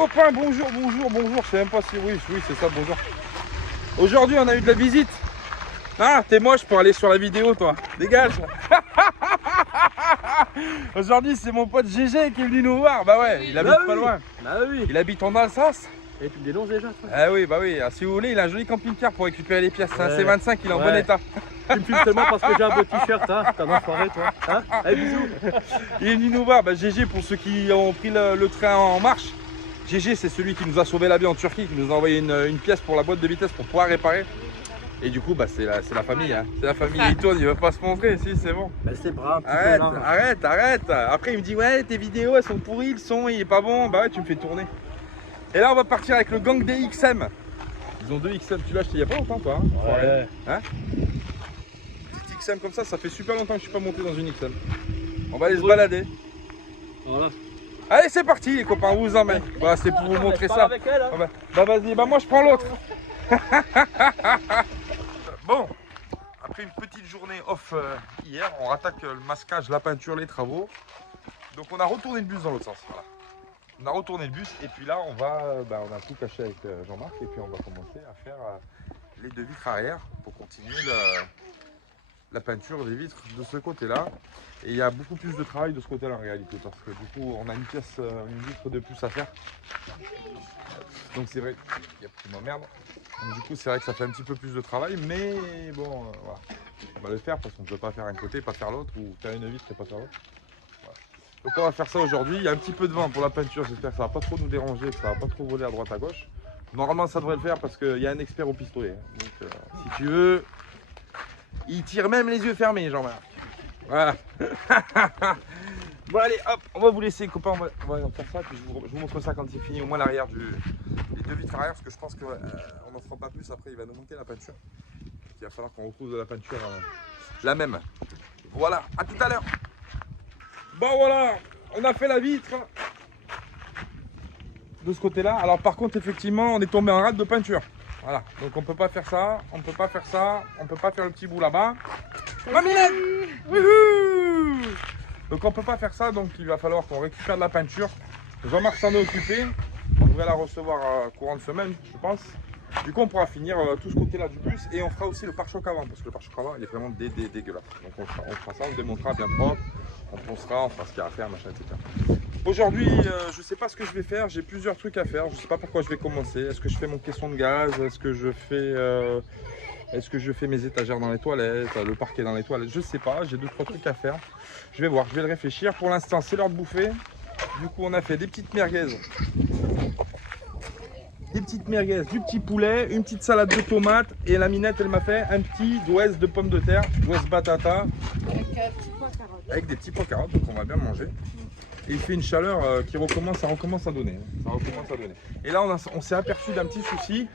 copains, bonjour, je sais même pas si oui, c'est ça, bonjour. Aujourd'hui, on a eu de la visite. Ah, t'es moche pour aller sur la vidéo, toi. Dégage. Aujourd'hui, c'est mon pote GG qui est venu nous voir. Bah ouais, il habite pas loin. Bah oui. Il habite en Alsace. Et tu me dénonces déjà, toi. Ah oui, bah oui. Ah, si vous voulez, il a un joli camping-car pour récupérer les pièces. C'est un Ouais. C25, il est en bon état. Tu me filmes seulement parce que j'ai un beau t-shirt, hein. T'as un enfoiré, toi. Hein. Allez, bisous. Il est venu nous voir. Bah, GG, pour ceux qui ont pris le train en marche. GG, c'est celui qui nous a sauvé la vie en Turquie, qui nous a envoyé une pièce pour la boîte de vitesse pour pouvoir réparer. Et du coup, bah, c'est la famille. Hein. C'est la famille. Il tourne, il veut pas se montrer. Si, c'est bon. Bah, c'est brave. Arrête. Après, il me dit, ouais, tes vidéos, elles sont pourries, le son, il est pas bon. Bah ouais, tu me fais tourner. Et là, on va partir avec le gang des XM. Ils ont 2 XM. Tu l'as acheté il y a pas longtemps, toi, hein? Ouais. Hein? Petite XM comme ça fait super longtemps que je suis pas monté dans une XM. On va aller se balader. Voilà. Allez, c'est parti, les copains, on vous emmène. Bah, c'est pour vous montrer ça. Avec elle, hein. Bah vas-y, bah moi je prends l'autre. Bon, après une petite journée off hier, on rattaque le masquage, la peinture, les travaux. Donc on a retourné le bus dans l'autre sens. Voilà. On a retourné le bus et puis là on a tout caché avec Jean-Marc et puis on va commencer à faire les 2 vitres arrière pour continuer la peinture des vitres de ce côté-là. Et il y a beaucoup plus de travail de ce côté-là en réalité parce que du coup on a une pièce, une vitre de plus à faire. Donc c'est vrai, il y a petit merde. Donc du coup c'est vrai que ça fait un petit peu plus de travail, mais bon voilà. On va le faire parce qu'on ne peut pas faire un côté, pas faire l'autre, ou faire une vitre et pas faire l'autre. Voilà. Donc on va faire ça aujourd'hui. Il y a un petit peu de vent pour la peinture, j'espère que ça va pas trop nous déranger, que ça va pas trop voler à droite à gauche. Normalement ça devrait le faire parce qu'il y a un expert au pistolet. Donc si tu veux, il tire même les yeux fermés, Jean-Marc. Voilà. Bon allez hop, on va vous laisser copains, on va faire ça, puis je vous montre ça quand c'est fini, au moins l'arrière les 2 vitres arrière, parce que je pense qu'on n'en fera pas plus, après il va nous manquer la peinture. Il va falloir qu'on retrouve de la peinture la même. Voilà, à tout à l'heure. Bon voilà, on a fait la vitre de ce côté là, alors par contre effectivement on est tombé en rade de peinture. Voilà, donc on peut pas faire ça, on peut pas faire ça, on peut pas faire le petit bout là-bas. Maminette, wouhou! Donc on peut pas faire ça, donc il va falloir qu'on récupère de la peinture. Jean-Marc s'en est occupé, on devrait la recevoir courant de semaine, je pense. Du coup on pourra finir tout ce côté-là du bus et on fera aussi le pare-choc avant, parce que le pare-choc avant il est vraiment dégueulasse. Donc on fera ça, on le démontera bien propre, on poncera, on fera ce qu'il y a à faire, machin, etc. Aujourd'hui, je sais pas ce que je vais faire, j'ai plusieurs trucs à faire, je sais pas par quoi je vais commencer. Est-ce que je fais mon caisson de gaz? Est-ce que je fais mes étagères dans les toilettes, le parquet dans les toilettes? Je sais pas, j'ai 2-3 trucs à faire. Je vais voir, je vais le réfléchir. Pour l'instant, c'est l'heure de bouffer. Du coup, on a fait des petites merguez. Du petit poulet, une petite salade de tomates. Et la minette, elle m'a fait un petit douesse de pommes de terre, douesse batata. Avec des petits pois carottes, donc on va bien manger. Et il fait une chaleur qui recommence à donner. Et là, on s'est aperçu d'un petit souci.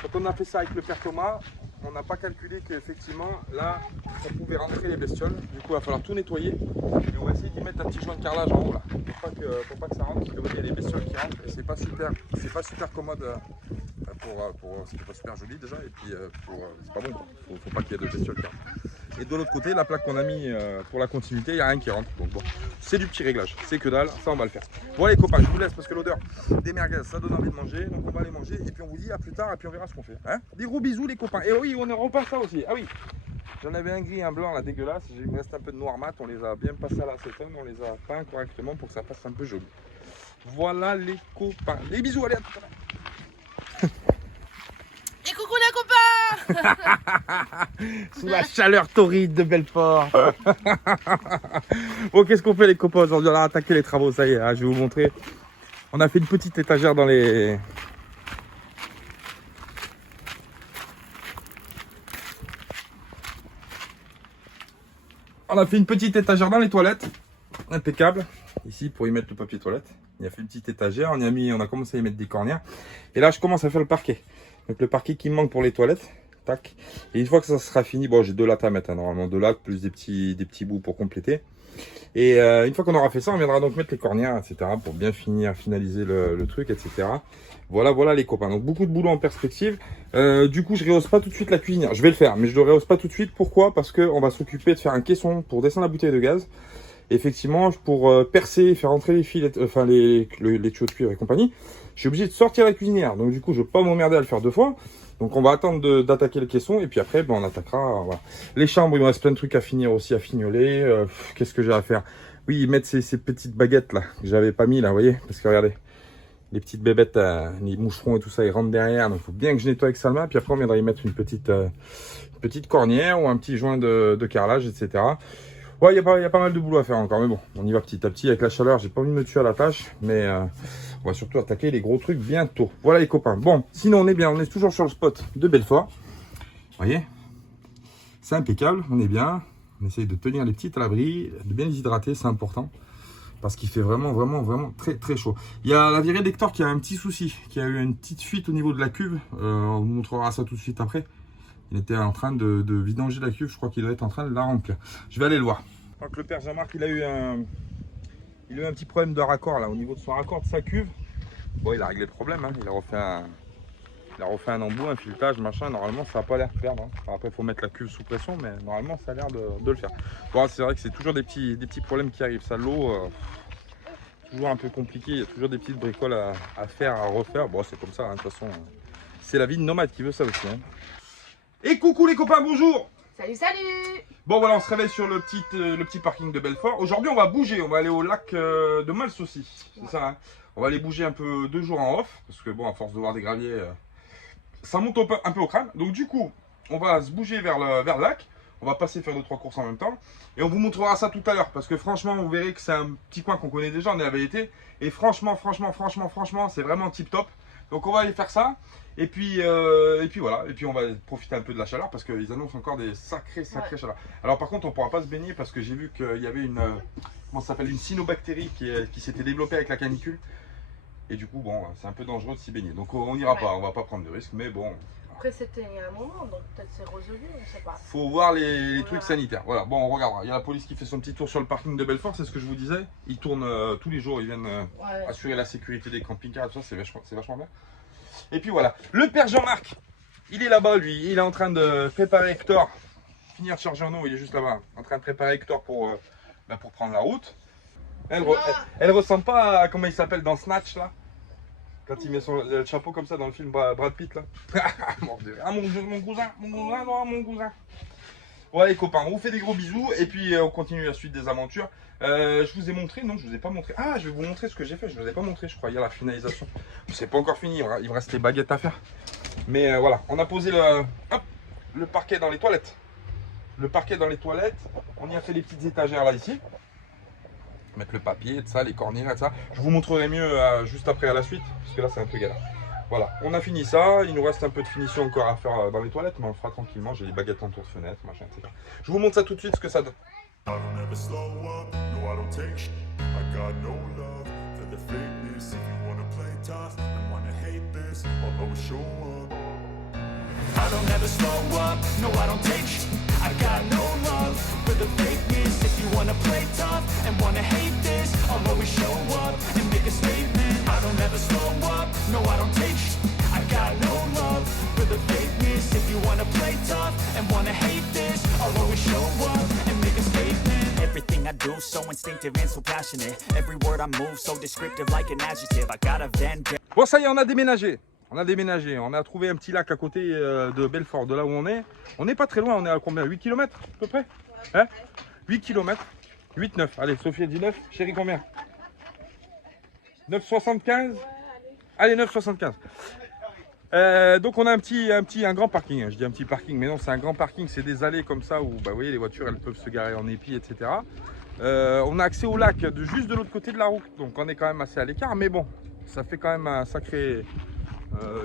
Quand on a fait ça avec le père Thomas, on n'a pas calculé qu'effectivement, là, on pouvait rentrer les bestioles. Du coup, il va falloir tout nettoyer. Et on va essayer d'y mettre un petit joint de carrelage en haut, là. Pour pas que ça rentre, parce que il y a les bestioles qui rentrent. Et c'est pas super commode. C'était pas super joli déjà. Et puis, c'est pas bon, quoi. Faut pas qu'il y ait de bestioles qui rentrent. Et de l'autre côté, la plaque qu'on a mis pour la continuité, il n'y a rien qui rentre. Donc bon, c'est du petit réglage, c'est que dalle, ça on va le faire. Bon allez copains, je vous laisse parce que l'odeur des merguez, ça donne envie de manger. Donc on va les manger et puis on vous dit à plus tard et puis on verra ce qu'on fait. Hein, des gros bisous les copains. Et oui, on ne repasse ça aussi. Ah oui, j'en avais un gris et un blanc là dégueulasse. Il me reste un peu de noir mat, on les a bien passés à l'acétone, on les a peints correctement pour que ça fasse un peu joli. Voilà les copains. Les bisous, allez à tout à l'heure. Et coucou les copains! Sous la chaleur torride de Belfort. Bon, qu'est-ce qu'on fait les copains aujourd'hui? On a attaqué les travaux, ça y est, hein, je vais vous montrer. On a fait une petite étagère dans les... toilettes. Impeccable. Ici, pour y mettre le papier toilette. Il a fait une petite étagère, on a commencé à y mettre des cornières. Et là, je commence à faire le parquet. Donc le parquet qui me manque pour les toilettes. Tac. Et une fois que ça sera fini, bon j'ai 2 lattes à mettre, hein, normalement 2 lattes plus des petits bouts pour compléter. Et une fois qu'on aura fait ça, on viendra donc mettre les cornières, etc. pour bien finaliser le truc, etc. Voilà les copains. Donc beaucoup de boulot en perspective. Du coup, je rehausse pas tout de suite la cuisinière. Je vais le faire, mais je le rehausse pas tout de suite. Pourquoi? Parce qu'on va s'occuper de faire un caisson pour descendre la bouteille de gaz. Effectivement, pour percer, faire entrer les fils, enfin les tuyaux de cuivre et compagnie, je suis obligé de sortir la cuisinière. Donc du coup, je ne vais pas m'emmerder à le faire 2 fois. Donc on va attendre d'attaquer le caisson et puis après, ben, on attaquera. Voilà. Les chambres, il me reste plein de trucs à finir aussi, à fignoler. Qu'est-ce que j'ai à faire? Oui, mettre ces petites baguettes là que j'avais pas mis là, vous voyez, parce que regardez. Les petites bébêtes, les moucherons et tout ça, ils rentrent derrière. Donc, il faut bien que je nettoie avec Salma. Puis après, on viendra y mettre une petite cornière ou un petit joint de carrelage, etc. Ouais, il y a pas mal de boulot à faire encore. Mais bon, on y va petit à petit. Avec la chaleur, j'ai pas envie de me tuer à la tâche. Mais on va surtout attaquer les gros trucs bientôt. Voilà les copains. Bon, sinon, on est bien. On est toujours sur le spot de Belfort. Vous voyez, c'est impeccable. On est bien. On essaye de tenir les petites à l'abri, de bien les hydrater. C'est important. Parce qu'il fait vraiment très très chaud. Il y a la virée d'Hector qui a un petit souci, qui a eu une petite fuite au niveau de la cuve. On vous montrera ça tout de suite après. Il était en train de vidanger la cuve, je crois qu'il doit être en train de la remplir. Je vais aller le voir. Donc le père Jean-Marc, il a eu un petit problème de raccord là, au niveau de son raccord de sa cuve. Bon, il a réglé le problème, hein. Il a refait un embout, un filetage, machin. Normalement, ça n'a pas l'air de perdre. Hein. Enfin, après, il faut mettre la cuve sous pression, mais normalement, ça a l'air de le faire. Bon, c'est vrai que c'est toujours des petits problèmes qui arrivent. Ça, l'eau, toujours un peu compliqué. Il y a toujours des petites bricoles à faire, à refaire. Bon, c'est comme ça. Hein. De toute façon, c'est la vie de nomade qui veut ça aussi. Hein. Et coucou les copains, bonjour. Salut, salut. Bon, voilà, on se réveille sur le petit parking de Belfort. Aujourd'hui, on va bouger. On va aller au lac de Mals aussi. C'est ça, hein. On va aller bouger un peu 2 jours en off. Parce que, bon, à force de voir des graviers... ça monte un peu au crâne. Donc du coup, on va se bouger vers le lac. On va passer faire 2-3 courses en même temps. Et on vous montrera ça tout à l'heure. Parce que franchement, vous verrez que c'est un petit coin qu'on connaît déjà. On y avait été. Et franchement, c'est vraiment tip top. Donc on va aller faire ça. Et puis voilà. Et puis on va profiter un peu de la chaleur. Parce qu'ils annoncent encore des sacrées chaleurs. Alors par contre, on ne pourra pas se baigner. Parce que j'ai vu qu'il y avait comment ça s'appelle, une cyanobactérie qui s'était développée avec la canicule. Et du coup, bon, c'est un peu dangereux de s'y baigner. Donc on n'ira pas, on va pas prendre de risques, mais bon. Après, c'était il y a un moment, donc peut-être c'est résolu, on ne sait pas. Faut voir les trucs sanitaires. Voilà, bon, on regardera. Il y a la police qui fait son petit tour sur le parking de Belfort, c'est ce que je vous disais. Ils tournent tous les jours, ils viennent assurer la sécurité des camping-cars, tout ça, c'est vachement bien. Et puis voilà, le père Jean-Marc, il est là-bas, lui. Il est en train de préparer Hector. Finir sur Jeannot, il est juste là-bas, en train de préparer Hector pour prendre la route. Elle ressemble pas à comment il s'appelle dans Snatch là, quand il met le chapeau comme ça dans le film Brad Pitt là. Mon cousin. Ouais les copains, on vous fait des gros bisous et puis on continue la suite des aventures. Je vous ai montré, non je vous ai pas montré. Ah je vais vous montrer ce que j'ai fait, je vous ai pas montré je crois, il y a la finalisation. C'est pas encore fini, il me reste les baguettes à faire. Mais voilà, on a posé le parquet dans les toilettes. On y a fait les petites étagères là ici. Mettre le papier, tout ça, les cornières et ça. Je vous montrerai mieux juste après à la suite, parce que là c'est un peu galère. Voilà, on a fini ça. Il nous reste un peu de finition encore à faire dans les toilettes, mais on le fera tranquillement. J'ai les baguettes en tour de fenêtre, machin, etc. Je vous montre ça tout de suite, ce que ça donne. I don't ever slow up, no I don't take sh**. I got no love for the fakeness. If you wanna play tough and wanna hate this, I'll always show up and make a statement. I don't ever slow up, no I don't take sh**. I got no love for the fakeness. If you wanna play tough and wanna hate this, I'll always show up and make a statement. Everything I do so instinctive and so passionate. Every word I move so descriptive like an adjective. I got a vendetta. Bon ça y est, on a déménagé. On a trouvé un petit lac à côté de Belfort, de là où on est. On n'est pas très loin, on est à combien? 8 km à peu près, hein? 8 km, 8-9, allez Sophie a dit 9, chérie combien? 9,75? Allez 9,75. Donc on a un grand parking, je dis un petit parking, mais non c'est un grand parking, c'est des allées comme ça où bah, vous voyez, les voitures elles peuvent se garer en épi, etc. On a accès au lac juste de l'autre côté de la route, donc on est quand même assez à l'écart, mais bon, ça fait quand même un sacré...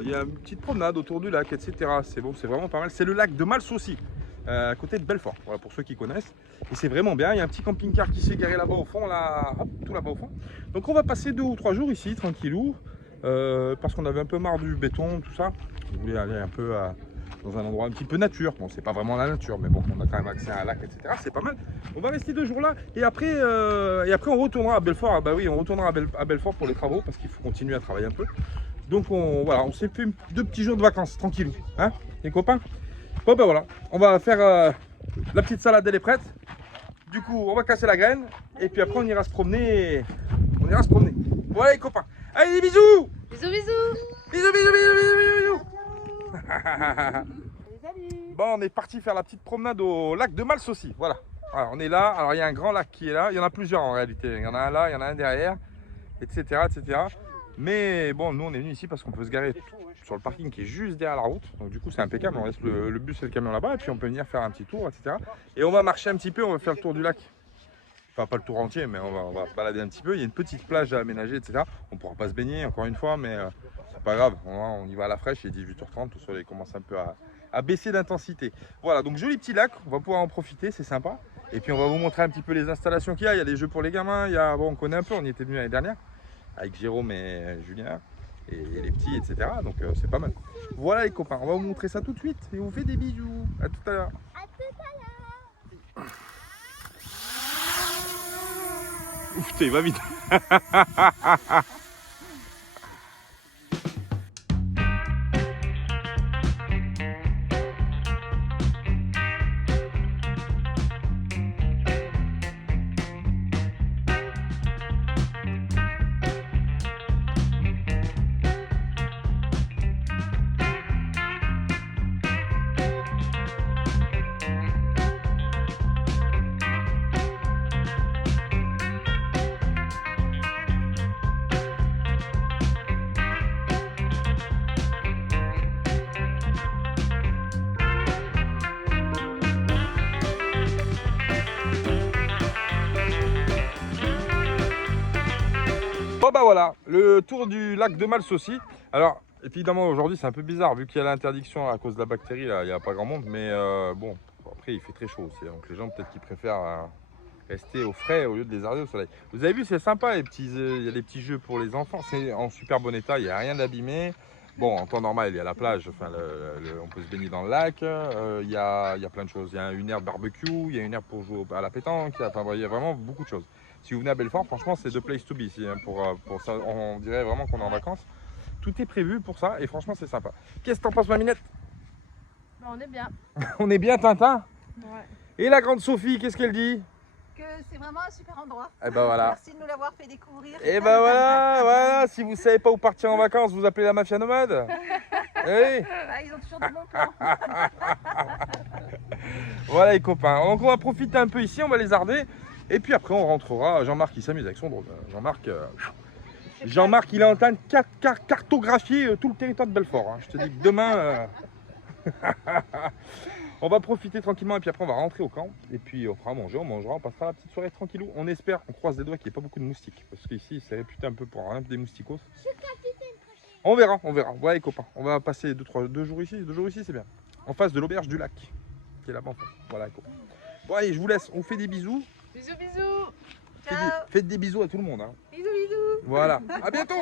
Il y a une petite promenade autour du lac, etc. C'est bon, c'est vraiment pas mal. C'est le lac de Mals aussi, à côté de Belfort, voilà, pour ceux qui connaissent. Et c'est vraiment bien. Il y a un petit camping-car qui s'est garé là-bas au fond, là, hop, tout là-bas au fond. Donc on va passer 2 ou 3 jours ici, tranquillou, parce qu'on avait un peu marre du béton, tout ça. On voulait aller un peu dans un endroit un petit peu nature. Bon, c'est pas vraiment la nature, mais bon, on a quand même accès à un lac, etc. C'est pas mal. On va rester 2 jours là, et après on retournera à Belfort. Ah bah oui, on retournera à Belfort pour les travaux, parce qu'il faut continuer à travailler un peu. Donc voilà, on s'est fait 2 petits jours de vacances, tranquille, hein, les copains. Bon ben voilà, on va faire la petite salade, elle est prête. Du coup, on va casser la graine et puis après on ira se promener. On ira se promener. Voilà les copains. Allez, des bisous. Bisous, bisous. Bisous, bisous, bisous, bisous, bisous. Salut. Bon, on est parti faire la petite promenade au lac de Mals aussi. Voilà. Alors, on est là. Alors, il y a un grand lac qui est là. Il y en a plusieurs en réalité. Il y en a un là, il y en a un derrière, etc., etc. Mais bon, nous, on est venus ici parce qu'on peut se garer sur le parking qui est juste derrière la route. Donc, du coup, c'est impeccable. On laisse le bus et le camion là-bas et puis on peut venir faire un petit tour, etc. Et on va marcher un petit peu. On va faire le tour du lac. Enfin, pas le tour entier, mais on va se balader un petit peu. Il y a une petite plage à aménager, etc. On ne pourra pas se baigner encore une fois, mais c'est pas grave. On y va à la fraîche. Il est 18h30. Le soleil commence un peu à baisser d'intensité. Voilà, donc joli petit lac. On va pouvoir en profiter. C'est sympa. Et puis, on va vous montrer un petit peu les installations qu'il y a. Il y a des jeux pour les gamins. Il y a, bon, on connaît un peu. On y était venu l'année dernière avec Jérôme et Julien et les petits, etc. Donc, c'est pas mal. Voilà, les copains. On va vous montrer ça tout de suite. Et on vous fait des bisous. À tout à l'heure. Ouf, il va vite. Bon bah voilà, le tour du lac de Mals aussi. Alors évidemment aujourd'hui c'est un peu bizarre vu qu'il y a l'interdiction à cause de la bactérie, là il n'y a pas grand monde, mais bon après il fait très chaud aussi, donc les gens peut-être qu'ils préfèrent rester au frais au lieu de les arder au soleil. Vous avez vu, c'est sympa, il y a des petits jeux pour les enfants, c'est en super bon état, il n'y a rien d'abîmé. Bon, en temps normal, il y a la plage, enfin, on peut se baigner dans le lac, il y a plein de choses. Il y a une aire barbecue, il y a une aire pour jouer à la pétanque, il y a vraiment beaucoup de choses. Si vous venez à Belfort, franchement, c'est the place to be. Pour ça, on dirait vraiment qu'on est en vacances. Tout est prévu pour ça et franchement, c'est sympa. Qu'est-ce que t'en penses, ma minette? Bah, on est bien. On est bien, Tintin? Ouais. Et la grande Sophie, qu'est-ce qu'elle dit? Que c'est vraiment un super endroit. Eh ben voilà. Merci de nous l'avoir fait découvrir. Et ben voilà, si vous savez pas où partir en vacances, vous appelez la mafia nomade. Eh oui. Ah, ils ont toujours de bons plans. Voilà les copains, donc on va profiter un peu ici, on va les arder. Et puis après on rentrera, Jean-Marc il s'amuse avec son drone. Jean-Marc il est en train de cartographier tout le territoire de Belfort. Je te dis que demain, on va profiter tranquillement et puis après on va rentrer au camp. Et puis on fera manger, on mangera, on passera la petite soirée tranquillou. On espère, on croise les doigts qu'il n'y ait pas beaucoup de moustiques. Parce qu'ici c'est réputé un peu pour un des mousticos. On verra, on verra. Ouais les copains, on va passer 2 jours ici. 2 jours ici c'est bien. En face de l'auberge du lac, qui est là-bas en fait. Voilà les copains. Bon allez, je vous laisse, on vous fait des bisous. Bisous, bisous. Faites des bisous à tout le monde. Bisous, bisous. Voilà, à bientôt.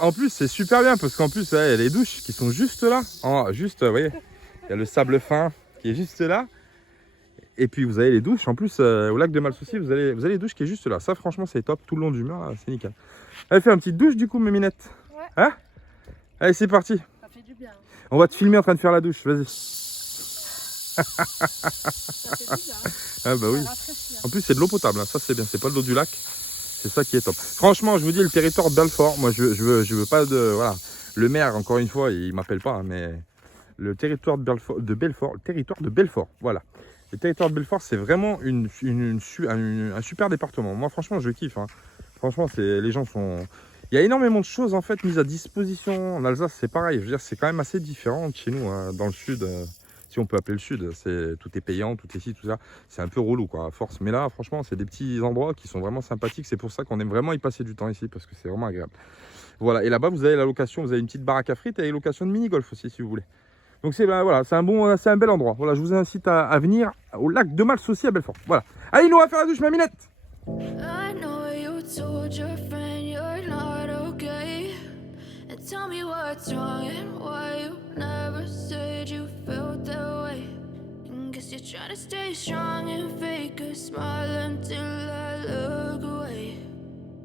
En plus, c'est super bien parce qu'en plus, il y a les douches qui sont juste là. Juste, vous voyez, il y a le sable fin qui est juste là. Et puis, vous avez les douches. En plus, au lac de Mals aussi, vous avez les douches qui est juste là. Ça, franchement, c'est top. Tout le long du mur, c'est nickel. Allez, fais une petite douche du coup, mes minettes. Ouais. Hein? Allez, c'est parti. Ça fait du bien. On va te filmer en train de faire la douche. Vas-y. Ça fait du bien. Ah bah oui. Ça rafraîchit. En plus, c'est de l'eau potable, ça c'est bien, c'est pas de l'eau du lac. C'est ça qui est top. Franchement, je vous dis, le territoire de Belfort, moi je veux pas de. Voilà. Le maire, encore une fois, il m'appelle pas, mais le territoire de Belfort, voilà. Le territoire de Belfort, c'est vraiment un super département. Moi, franchement, je kiffe. Franchement, les gens sont. Il y a énormément de choses en fait mises à disposition. En Alsace, c'est pareil. Je veux dire, c'est quand même assez différent de chez nous, dans le sud. Si on peut appeler le sud, tout est payant, tout est ici, tout ça, c'est un peu relou quoi, à force. Mais là, franchement, c'est des petits endroits qui sont vraiment sympathiques. C'est pour ça qu'on aime vraiment y passer du temps ici, parce que c'est vraiment agréable. Voilà, et là-bas, vous avez la location, vous avez une petite baraque à frites et la location de mini-golf aussi, si vous voulez. Donc voilà, c'est un bel endroit. Voilà, je vous incite à venir au lac de Mals aussi à Belfort. Voilà. Allez, nous on va faire la douche, ma minette. I know you told your friend you're not okay. And tell me what's wrong and why you never said you felt that way. And guess you're trying to stay strong and fake a smile until I look away.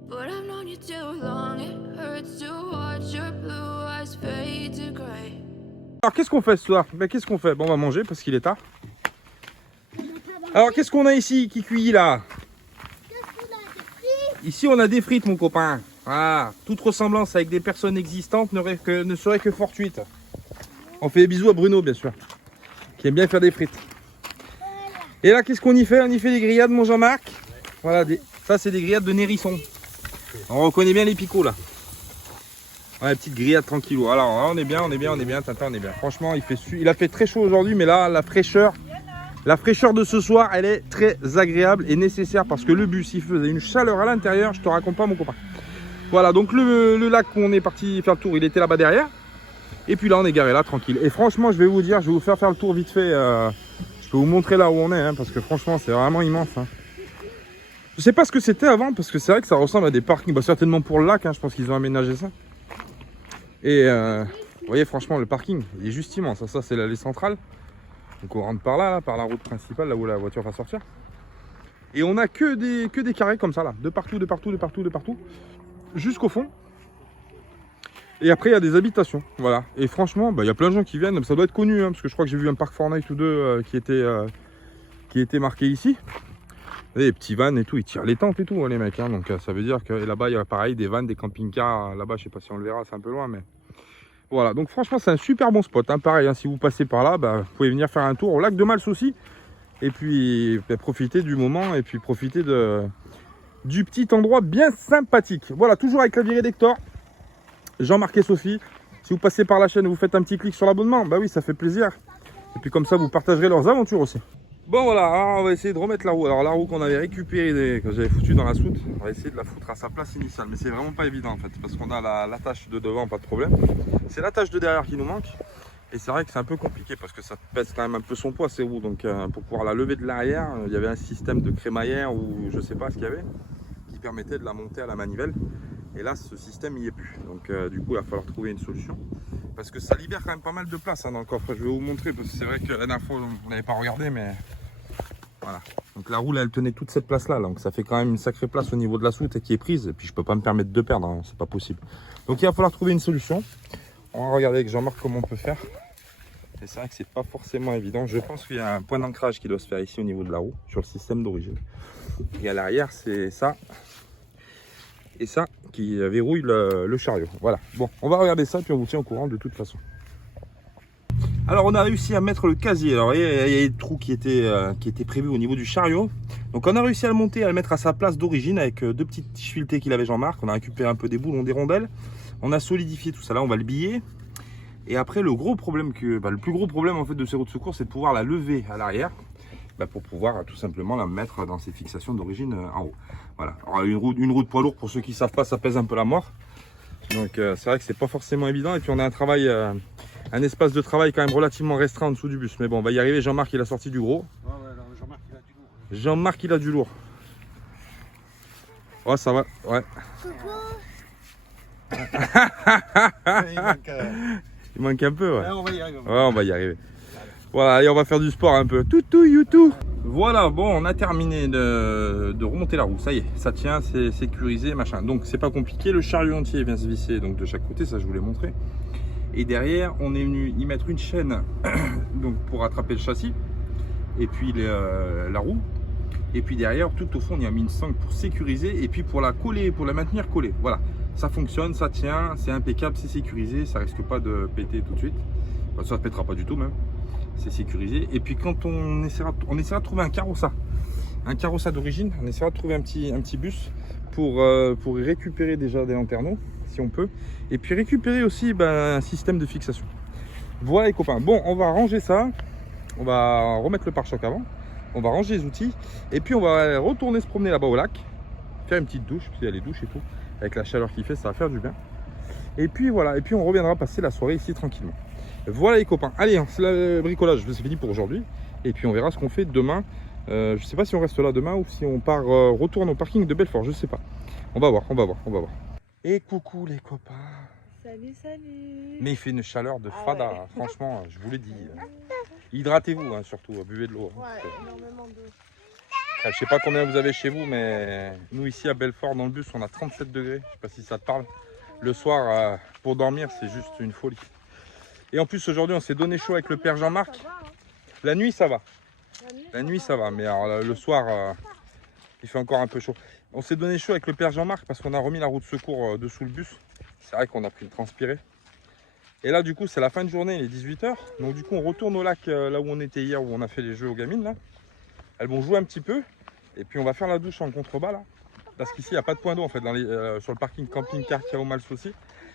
But I've known you too long, it hurts to watch your blue eyes fade to grey. Alors qu'est-ce qu'on fait ce soir? Ben, qu'est-ce qu'on fait? Bon, on va manger parce qu'il est tard. Alors, qu'est-ce qu'on a ici qui cuit là? Ici, on a des frites, mon copain. Ah, toute ressemblance avec des personnes existantes ne serait que fortuite. On fait des bisous à Bruno, bien sûr, qui aime bien faire des frites. Et là, qu'est-ce qu'on y fait? On y fait des grillades, mon Jean-Marc. Voilà, ça, c'est des grillades de Nérisson. On reconnaît bien les picots, là. Ouais, petite grillade tranquillou. Alors, là, on est bien, Tintin, on est bien. Franchement, il a fait très chaud aujourd'hui, mais là, la fraîcheur de ce soir, elle est très agréable et nécessaire parce que le bus, il faisait une chaleur à l'intérieur, je te raconte pas, mon copain. Voilà, donc le lac où on est parti faire le tour, il était là-bas derrière. Et puis là, on est garé là, tranquille. Et franchement, je vais vous dire, je vais vous faire le tour vite fait. Je peux vous montrer là où on est, hein, parce que franchement, c'est vraiment immense. Hein. Je sais pas ce que c'était avant, parce que c'est vrai que ça ressemble à des parkings. Bah, certainement pour le lac, hein, je pense qu'ils ont aménagé ça. Et vous voyez, franchement, le parking, il est juste immense. Ça c'est l'allée centrale. Donc on rentre par là, par la route principale, là où la voiture va sortir. Et on a que des carrés comme ça, là. De partout, jusqu'au fond. Et après, il y a des habitations, voilà. Et franchement, bah, il y a plein de gens qui viennent. Ça doit être connu, hein, parce que je crois que j'ai vu un parc Fortnite ou deux qui était marqué ici. Les petits vannes et tout, ils tirent les tentes et tout, hein, les mecs. Hein, donc ça veut dire que là-bas, il y a pareil, des vannes, des camping-cars. Là-bas, je sais pas si on le verra, c'est un peu loin, mais... Voilà, donc franchement, c'est un super bon spot. Hein. Pareil, hein, si vous passez par là, bah, vous pouvez venir faire un tour au lac de Mals aussi. Et puis, bah, profiter du moment et puis profiter du petit endroit bien sympathique. Voilà, toujours avec la virée d'Hector. Jean-Marc et Sophie, si vous passez par la chaîne, vous faites un petit clic sur l'abonnement, bah oui, ça fait plaisir. Et puis comme ça, vous partagerez leurs aventures aussi. Bon voilà, alors on va essayer de remettre la roue. Alors la roue qu'on avait récupérée, que j'avais foutue dans la soute, on va essayer de la foutre à sa place initiale. Mais c'est vraiment pas évident en fait, parce qu'on a l'attache de devant, pas de problème. C'est l'attache de derrière qui nous manque. Et c'est vrai que c'est un peu compliqué, parce que ça pèse quand même un peu son poids ces roues. Donc pour pouvoir la lever de l'arrière, il y avait un système de crémaillère ou je sais pas ce qu'il y avait, qui permettait de la monter à la manivelle. Et là, ce système n'y est plus. Donc du coup, il va falloir trouver une solution. Parce que ça libère quand même pas mal de place hein, dans le coffre. Je vais vous montrer, parce que c'est vrai que la dernière fois, vous n'avez pas regardé, mais voilà. Donc la roue, là, elle tenait toute cette place-là. Donc ça fait quand même une sacrée place au niveau de la soute qui est prise. Et puis je peux pas me permettre de perdre, hein, c'est pas possible. Donc il va falloir trouver une solution. On va regarder avec Jean-Marc comment on peut faire. Et c'est vrai que c'est pas forcément évident. Je pense qu'il y a un point d'ancrage qui doit se faire ici au niveau de la roue, sur le système d'origine. Et à l'arrière, c'est ça. Et ça qui verrouille le chariot. Voilà, bon, on va regarder ça puis on vous tient au courant de toute façon. Alors on a réussi à mettre le casier. Alors il y a des trous qui étaient prévus au niveau du chariot. Donc on a réussi à le monter, à le mettre à sa place d'origine avec deux petites filetées qu'il avait Jean-Marc. On a récupéré un peu des boulons, des rondelles. On a solidifié tout ça là, on va le biller. Et après le gros problème le plus gros problème en fait de ces roues de secours, c'est de pouvoir la lever à l'arrière. Pour pouvoir tout simplement la mettre dans ses fixations d'origine en haut. Voilà. Alors, une roue de poids lourd, pour ceux qui ne savent pas, ça pèse un peu la mort. Donc c'est vrai que c'est pas forcément évident. Et puis on a un espace de travail quand même relativement restreint en dessous du bus. Mais bon, on va y arriver. Jean-Marc, il a sorti du gros. Ouais, non, Jean-Marc, il a du lourd. Jean-Marc, il a du lourd. Oh, ça va. Ouais. Il manque un peu, ouais. On va y arriver. Ouais, on va y arriver. Voilà, allez, on va faire du sport un peu. Toutou, youtou. Voilà, bon, on a terminé de remonter la roue. Ça y est, ça tient, c'est sécurisé, machin. Donc, c'est pas compliqué. Le chariot entier vient se visser donc de chaque côté, ça je vous l'ai montré. Et derrière, on est venu y mettre une chaîne donc pour attraper le châssis. Et puis la roue. Et puis derrière, tout au fond, on y a mis une sangle pour sécuriser. Et puis pour la coller, pour la maintenir collée. Voilà, ça fonctionne, ça tient, c'est impeccable, c'est sécurisé. Ça risque pas de péter tout de suite. Enfin, ça ne pétera pas du tout même. C'est sécurisé. Et puis quand on essaiera de trouver un carrossa d'origine, on essaiera de trouver un petit bus pour récupérer déjà des lanterneaux si on peut, et puis récupérer aussi un système de fixation. Voilà les copains, bon, on va ranger ça, on va remettre le pare-choc avant, on va ranger les outils, et puis on va retourner se promener là-bas au lac, faire une petite douche, parce qu'il y a les douches et tout, avec la chaleur qu'il fait, ça va faire du bien. Et puis voilà, et puis on reviendra passer la soirée ici tranquillement. Voilà les copains, allez, c'est le bricolage, c'est fini pour aujourd'hui. Et puis on verra ce qu'on fait demain. Je sais pas si on reste là demain ou si on part retourne au parking de Belfort, je sais pas. On va voir. Et coucou les copains. Salut. Mais il fait une chaleur de fada, ouais. franchement, je vous l'ai dit. Hydratez-vous hein, surtout, buvez de l'eau. Ouais, énormément d'eau. Je sais pas combien vous avez chez vous, mais nous ici à Belfort dans le bus on a 37 degrés, je sais pas si ça te parle. Le soir pour dormir c'est juste une folie. Et en plus aujourd'hui on s'est donné chaud avec le père Jean-Marc. La nuit ça va. La nuit ça va, mais alors, le soir il fait encore un peu chaud. On s'est donné chaud avec le père Jean-Marc parce qu'on a remis la roue de secours dessous le bus. C'est vrai qu'on a pris le transpiré. Et là du coup c'est la fin de journée, il est 18 h. Donc du coup on retourne au lac là où on était hier, où on a fait les jeux aux gamines là. Elles vont jouer un petit peu. Et puis on va faire la douche en contrebas là. Parce qu'ici il n'y a pas de point d'eau en fait. Sur le parking camping-car qui a au Mals aussi.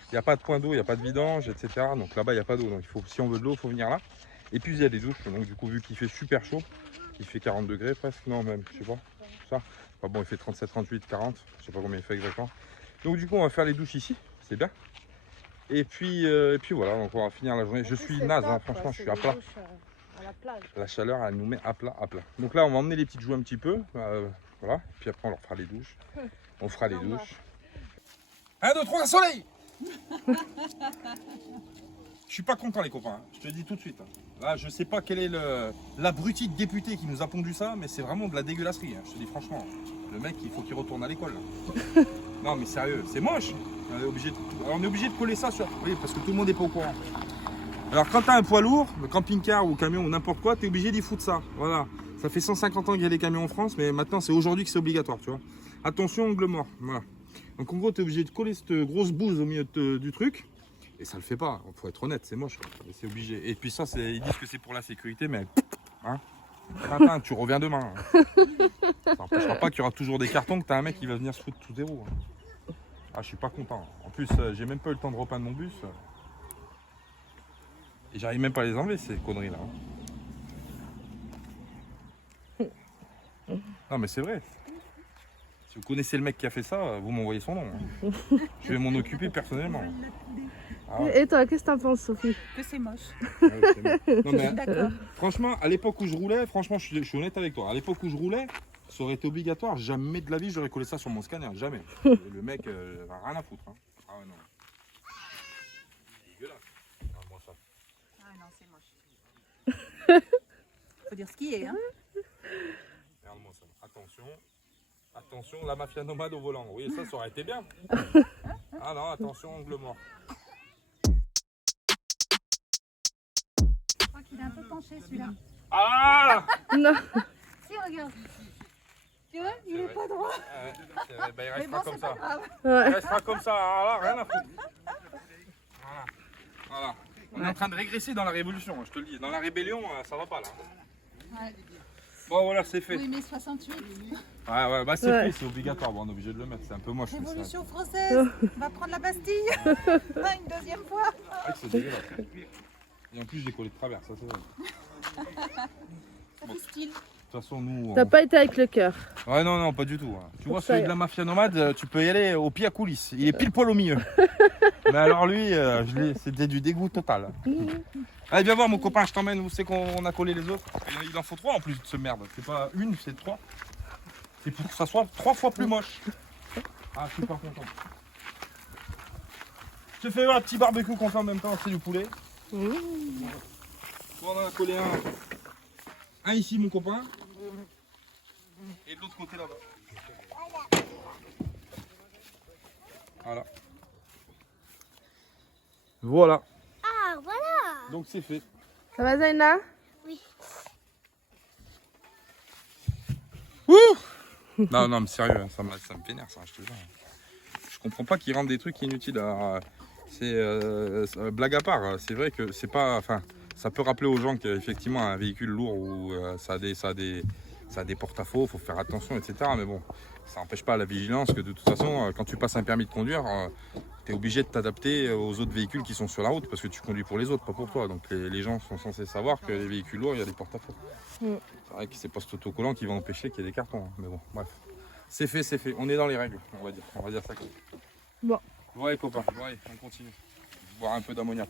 Il n'y a pas de point d'eau, il n'y a pas de vidange, etc. Donc là-bas il n'y a pas d'eau. Donc si on veut de l'eau, il faut venir là. Et puis il y a des douches. Donc du coup vu qu'il fait super chaud, il fait 40 degrés presque, non même, je sais pas. Ça. Enfin, bon il fait 37, 38, 40. Je sais pas combien il fait exactement. Donc du coup on va faire les douches ici. C'est bien. Et puis voilà, donc on va finir la journée. Je suis naze, hein, franchement, je suis à plat. À la plage. La chaleur, elle nous met à plat, à plat. Donc là, on va emmener les petites joues un petit peu. Voilà. Puis après, on leur fera les douches. On fera les douches. 1, 2, 3, soleil. Je suis pas content, les copains. Je te le dis tout de suite. Là, je sais pas quel est l'abruti de député qui nous a pondu ça, mais c'est vraiment de la dégueulasserie. Je te dis franchement. Le mec, il faut qu'il retourne à l'école. Non, mais sérieux, c'est moche. On est obligé de coller ça sur. Oui, parce que tout le monde n'est pas au courant. Alors, quand tu as un poids lourd, le camping-car ou camion ou n'importe quoi, tu es obligé d'y foutre ça. Voilà. Ça fait 150 ans qu'il y a des camions en France, mais maintenant, c'est aujourd'hui que c'est obligatoire, tu vois. Attention, angle mort. Voilà. Donc, en gros, tu es obligé de coller cette grosse bouse au milieu du truc. Et ça le fait pas. Il faut être honnête, c'est moche. C'est obligé. Et puis, ça, ils disent que c'est pour la sécurité, mais. Hein, Tintin, tu reviens demain. Ça n'empêchera pas qu'il y aura toujours des cartons, que tu as un mec qui va venir se foutre tous tes roues. Ah, je suis pas content. En plus, j'ai même pas eu le temps de repeindre mon bus. Et j'arrive même pas à les enlever, ces conneries là. Non mais c'est vrai. Si vous connaissez le mec qui a fait ça, vous m'envoyez son nom. Je vais m'en occuper personnellement. Ah ouais. Et toi, qu'est-ce que t'en penses, Sophie? Que c'est moche. Ah ouais, c'est bon. Non, mais, D'accord. franchement, à l'époque où je roulais, franchement, je suis honnête avec toi. À l'époque où je roulais, ça aurait été obligatoire. Jamais de la vie, j'aurais collé ça sur mon scanner. Jamais. Et le mec, rien à foutre. Hein. Ah ouais, non. Dégueulasse. Regarde-moi ça. Ah non, c'est moche. Faut dire ce qui est, hein. Regarde-moi ça. Attention. Attention, la mafia nomade au volant. Oui, ça aurait été bien. Ah non, attention, angle mort. Je crois qu'il est un peu penché celui-là. Ah Non. Si, regarde. Tu vois, il est pas droit. C'est vrai, bah, il Mais restera bon, comme c'est ça. pas grave. Il Ouais. restera comme ça. Ah, là, rien à foutre. Voilà. Voilà. On est en train de régresser dans la révolution, je te le dis. Dans la rébellion, ça va pas là. Ouais. Bon, voilà, c'est fait. Oui, mais 68. Ouais, bah c'est Ouais. fait, c'est obligatoire. Bon, on est obligé de le mettre, c'est un peu moche. mais Révolution française. On va prendre la Bastille. Une deuxième fois. c'est vrai que c'est dégueulasse. Et en plus, j'ai collé de travers, ça c'est vrai. Ça fait style. De toute façon, nous. T'as pas été avec le cœur. Ouais, non, pas du tout. Hein. Tu vois, ça, celui de la mafia nomade, tu peux y aller au pied à coulisses. Il est pile poil au milieu. Mais alors lui, c'était du dégoût total. Allez, viens voir mon copain, je t'emmène où c'est qu'on a collé les autres. Il en faut 3 en plus de ce merde. C'est pas une, c'est 3. C'est pour que ça soit 3 fois plus moche. Ah, je suis pas content. Je te fais voir un petit barbecue qu'on fait en même temps, c'est du poulet. Bon, on en a collé un ici, mon copain. Et de l'autre côté là-bas. Voilà. Voilà. Ah, voilà. Donc c'est fait. Ça va, Zaina? Oui. Non, mais sérieux, ça me pénère ça, je te jure. Je comprends pas qu'ils rendent des trucs inutiles. C'est blague à part. C'est vrai que c'est pas. Enfin, ça peut rappeler aux gens qu'effectivement un véhicule lourd ou ça a des porte-à-faux, il faut faire attention, etc. Mais bon, ça n'empêche pas la vigilance que de toute façon, quand tu passes un permis de conduire, tu es obligé de t'adapter aux autres véhicules qui sont sur la route parce que tu conduis pour les autres, pas pour toi. Donc les gens sont censés savoir que les véhicules lourds, il y a des porte-à-faux. C'est vrai que c'est pas cet autocollant qui va empêcher qu'il y ait des cartons. Hein. Mais bon, bref. C'est fait. On est dans les règles, on va dire. On va dire ça comme ça. Bon. Ouais, copains, ouais, on continue. Boire un peu d'ammoniac.